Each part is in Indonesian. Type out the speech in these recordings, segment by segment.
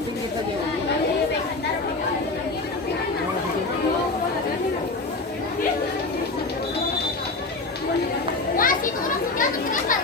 tinggi saja. Wah, situ orang sudah tuh kenapa?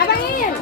Abang ingin?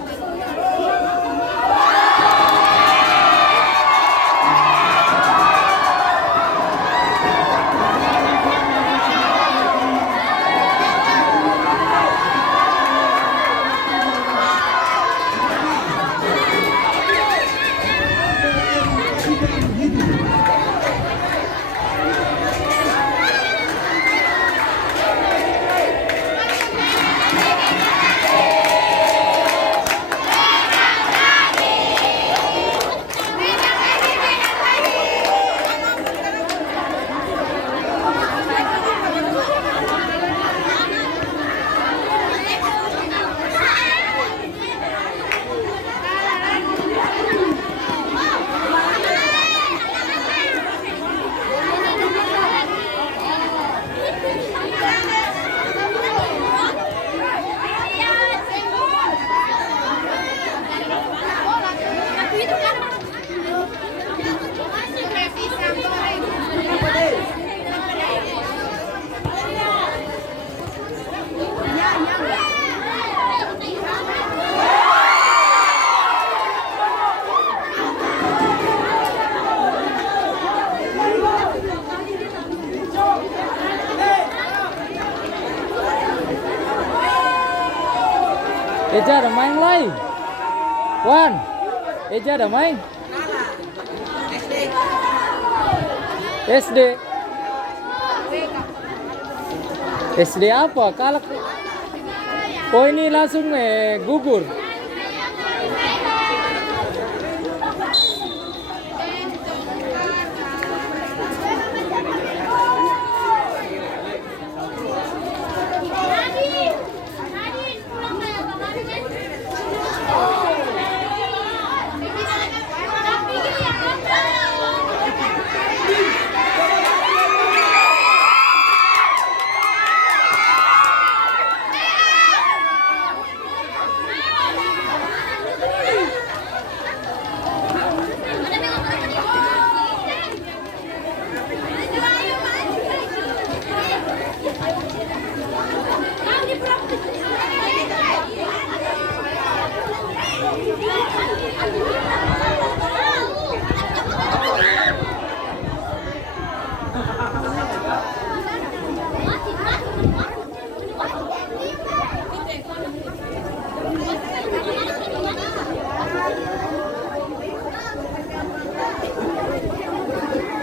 Eja ada main lagi. Wan, Eja ada main. SD. SD apa? Kalau oh ini langsung gugur.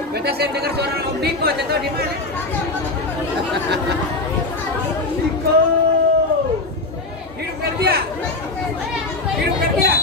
Beda saya dengar suara Om Diko, saya tahu di mana. Diko. Hidupkan dia. Hidupkan dia.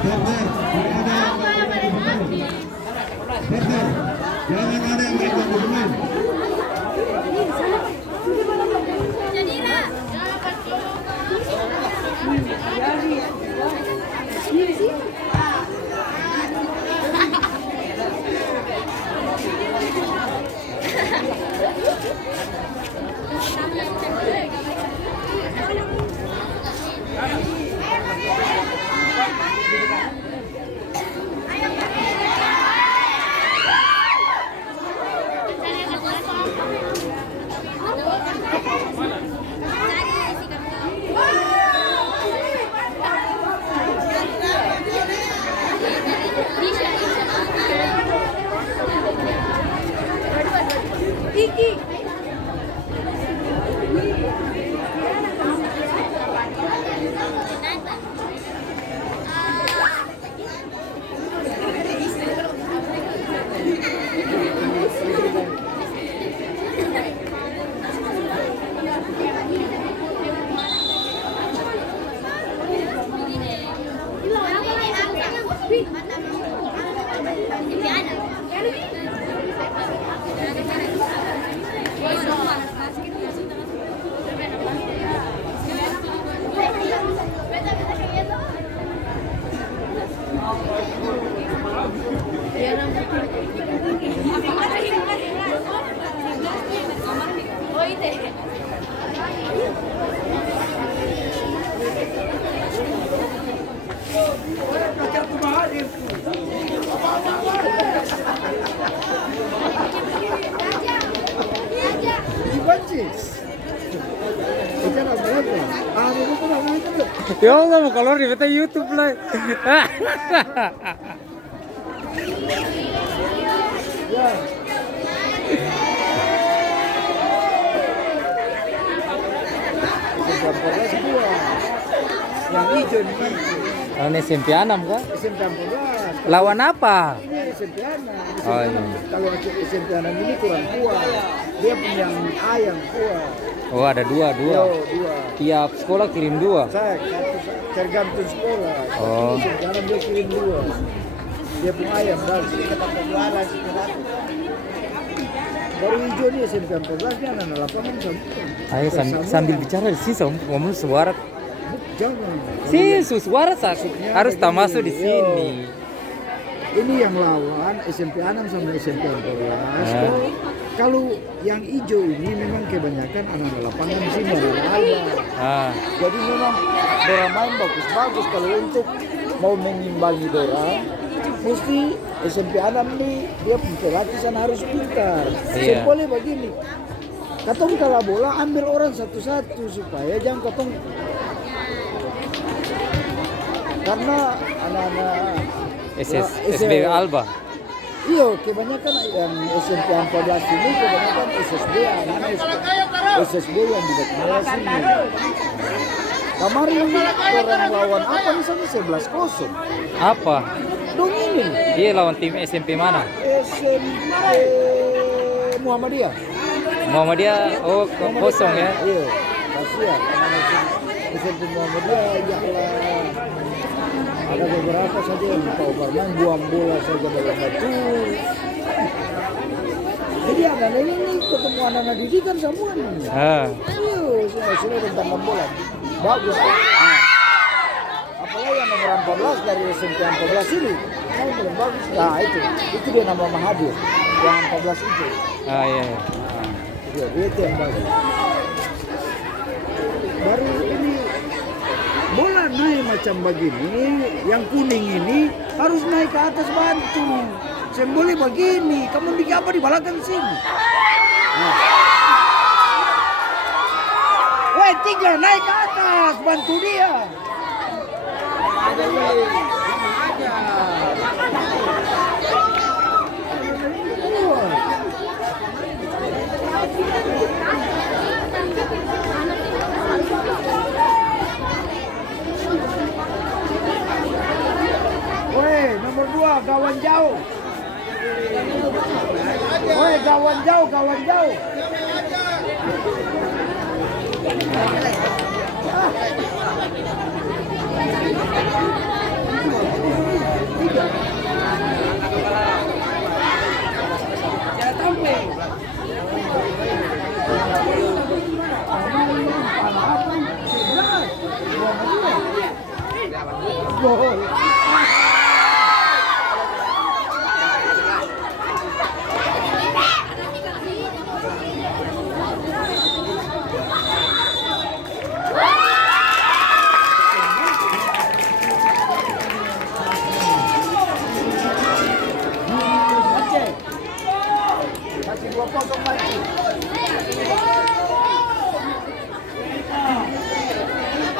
Jangan ada yang main pemain. Iki. Ya Allah, mau keluar di beta YouTube lah. Yang hijau nih kan. Lawan SMP 6 kah? SMP 14. Lawan apa? Ini SMP 6. Oh, iya. Kalau SMP 6 ini kurang kuat. Dia punya A yang kuat. Oh, ada dua. Dua. Tiap sekolah kirim 2. Saya tergantung sekolah. Oh. SMP 6 dia kirim 2. Dia punya A yang bagus. Baru hijau nih SMP 14 dia anak lapangan sama. Ayo sambil bicara sih ngomong suara. Jangan. Sih, suara harus tak masuk di sini. Ini yang lawan SMP 6 sama SMP 14. Kalau yang hijau ini memang kebanyakan anak lapangan di sini anak Alba. Jadi memang dorang main bagus-bagus. Kalau untuk mau mengimbangi dorang, mesti SMP 6 nih dia pelatih sana harus pintar. Iya. Boleh begini. Katong kalah bola ambil orang satu-satu supaya jangan katong, karena anak-anak SSB Alba. Iya, kebanyakan yang SMP 14 ini kebanyakan SSB, anak-anak SSB yang di Batimala sini. Kemarin orang lawan apa misalnya 11-0. Apa? Dong ini. Dia lawan tim SMP mana? SMP Muhammadiyah. Muhammadiyah, oh kosong ya? Iya, kasihan. SMP Muhammadiyah janganlah. Ada beberapa saja yang tahu bermain buang bola saja dalam batu. Jadi anak-anak ini ketemu anak-anak didikan semua nih. Iya, sini tentang bola. Bagus. Apalagi yang nomor 14 dari SMP 14 ini. Main belum bagus. Nah itu dia nama Mahathir. Yang 14 itu. Iya. Dia itu yang bagus. Baru ini bola naik macam begini, yang kuning ini harus naik ke atas bantu. Boleh begini, kamu bikin apa di belakang sini? Woi, 3 naik ke atas, bantu dia. Woi, nomor 2 kawan jauh. Woi, kawan jauh. Gol.